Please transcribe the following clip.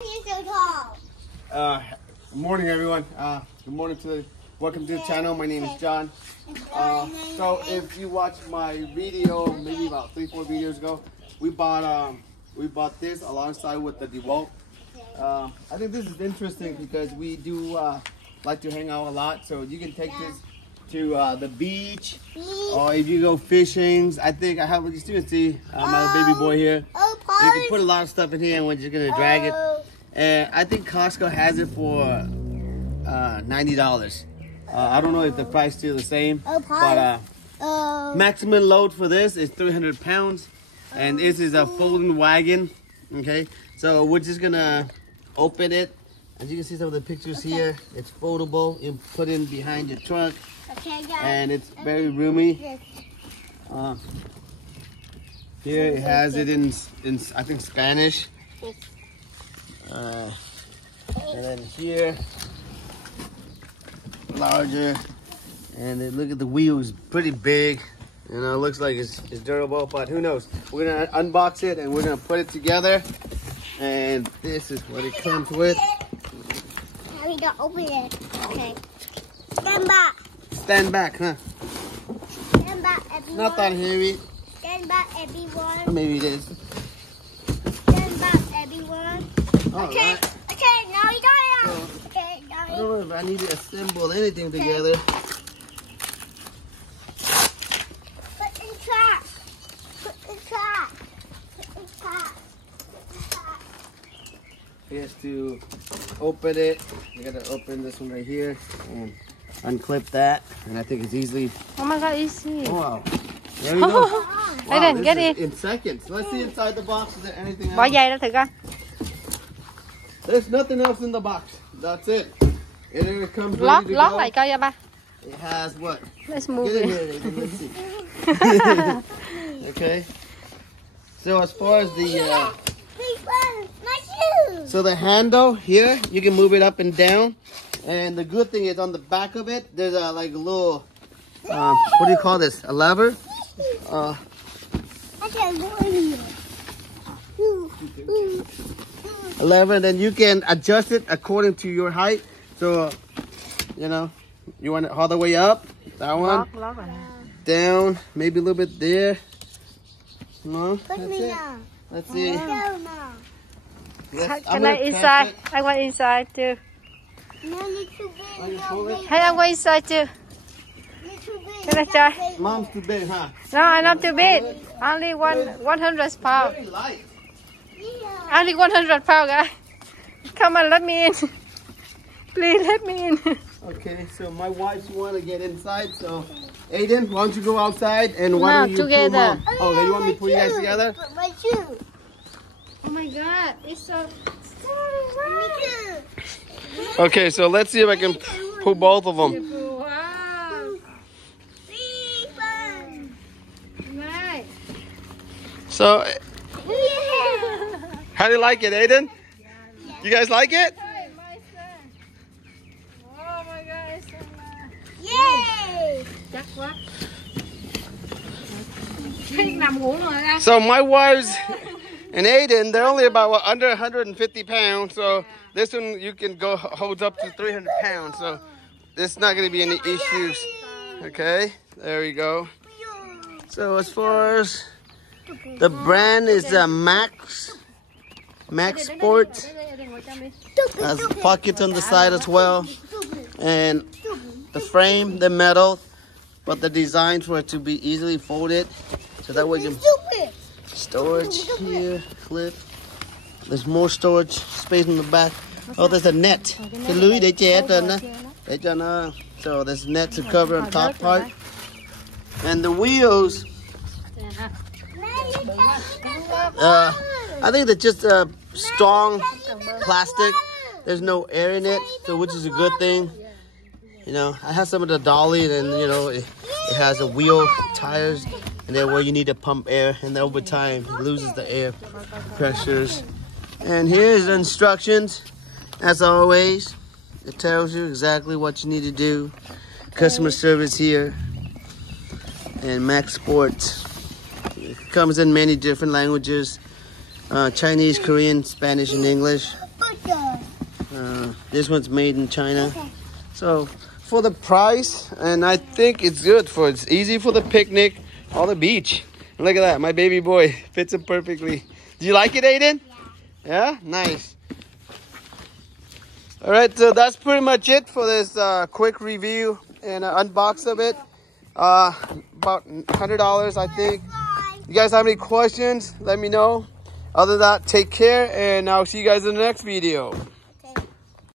Good morning, everyone. Good morning welcome to the channel. My name is John. So if you watched my video, maybe about 3-4 videos ago, we bought this alongside with the DeWalt. I think this is interesting because we do like to hang out a lot, so you can take this to the beach, or if you go fishing. I think I have, you can see my baby boy here. You can put a lot of stuff in here and we're just gonna drag it. And I think Costco has it for $90. I don't know if the price is still the same, but maximum load for this is 300 pounds. And this is a folding wagon, okay? So we're just gonna open it. As you can see some of the pictures here, it's foldable. You put it behind your truck, and it's very roomy. Here it has it in I think Spanish. And then here, larger, and then look at the wheels, pretty big. You know, it looks like it's durable, but who knows? We're gonna unbox it and we're gonna put it together. And this is what it comes with. We don't open it. Okay. Stand back. Stand back, huh? Stand back, everyone. Not that heavy. Stand back, everyone. Or maybe it is. Stand back, everyone. Okay. Right. Okay, now we got it out. Okay, now I don't know if I need to assemble anything together. Put in track. Put in track. Put in track. He has to open it. You gotta open this one right here and unclip that. And I think it's easily. Oh my God, easy. Oh, wow. There we go. Wow, I didn't get it. In seconds. Let's see inside the box. Is there anything Bỏ else? giày ra thử coi. There's nothing else in the box. That's it. And then it comes Lót ready to go. lại coi cho ba. It has what? Let's move Get in it. here, Nathan. Let's see. Okay. So as far as the My shoes. so the handle here, you can move it up and down. And the good thing is on the back of it, there's a like a little what do you call this? A lever. I can't go in here. A lever, and then you can adjust it according to your height. So, you know, you want it all the way up, that one, Lót rồi. down, maybe a little bit there. No, Put that's me it. now. Let's see. Go now. Yes, Can I inside? I want inside too. No, you're too big. Oh, you pull it? Hey, I want inside too. You're too big. Can I try? Mom's too big, huh? No, I'm not too big. Only 100 pounds. Very light. Yeah. Only 100 pounds, guys. Come on, let me in. Please let me in. Okay, so my wife want to get inside, so Aiden, why don't you go outside and why No, don't you together. pull Mom? Oh, you want me to pull you guys together? Put my shoe. Oh my God, it's so... Me too. Okay, so let's see if I can pull both of them. Wow. Nice. So, how do you like it, Aiden? You guys like it? Hey, my son. Oh my God, it's so nice. Yay! Chắc quá. Nằm ngủ rồi ra. So my wives and Aiden, they're only about under 150 pounds. So this one you can go holds up to 300 pounds. So there's not going to be any issues. Okay, there we go. So as far as the brand is Max Sport. Has pockets on the side as well, and the frame, the metal, but the design for it to be easily folded, so that way you can storage here, clip. There's more storage space in the back. Oh, there's a net. Cái lưới để che trên đó, để cho nó. So there's net to cover on top part, and the wheels. I think they're just strong plastic. There's no air in it, so which is a good thing. You know, I have some of the dolly, and you know, it has a wheel, tires, and then where you need to pump air, and then over time it loses the air pressures. And here's the instructions. As always, it tells you exactly what you need to do. Customer service here, and Max Sports. It comes in many different languages. Chinese, Korean, Spanish, and English. This one's made in China. So for the price, and I think it's good for it's easy for the picnic or the beach. Look at that, my baby boy fits it perfectly. Do you like it, Aiden? Yeah. Yeah, nice. All right, so that's pretty much it for this quick review and unbox of it. About $100, I think. You guys have any questions? Let me know. Other than that, take care, and I'll see you guys in the next video.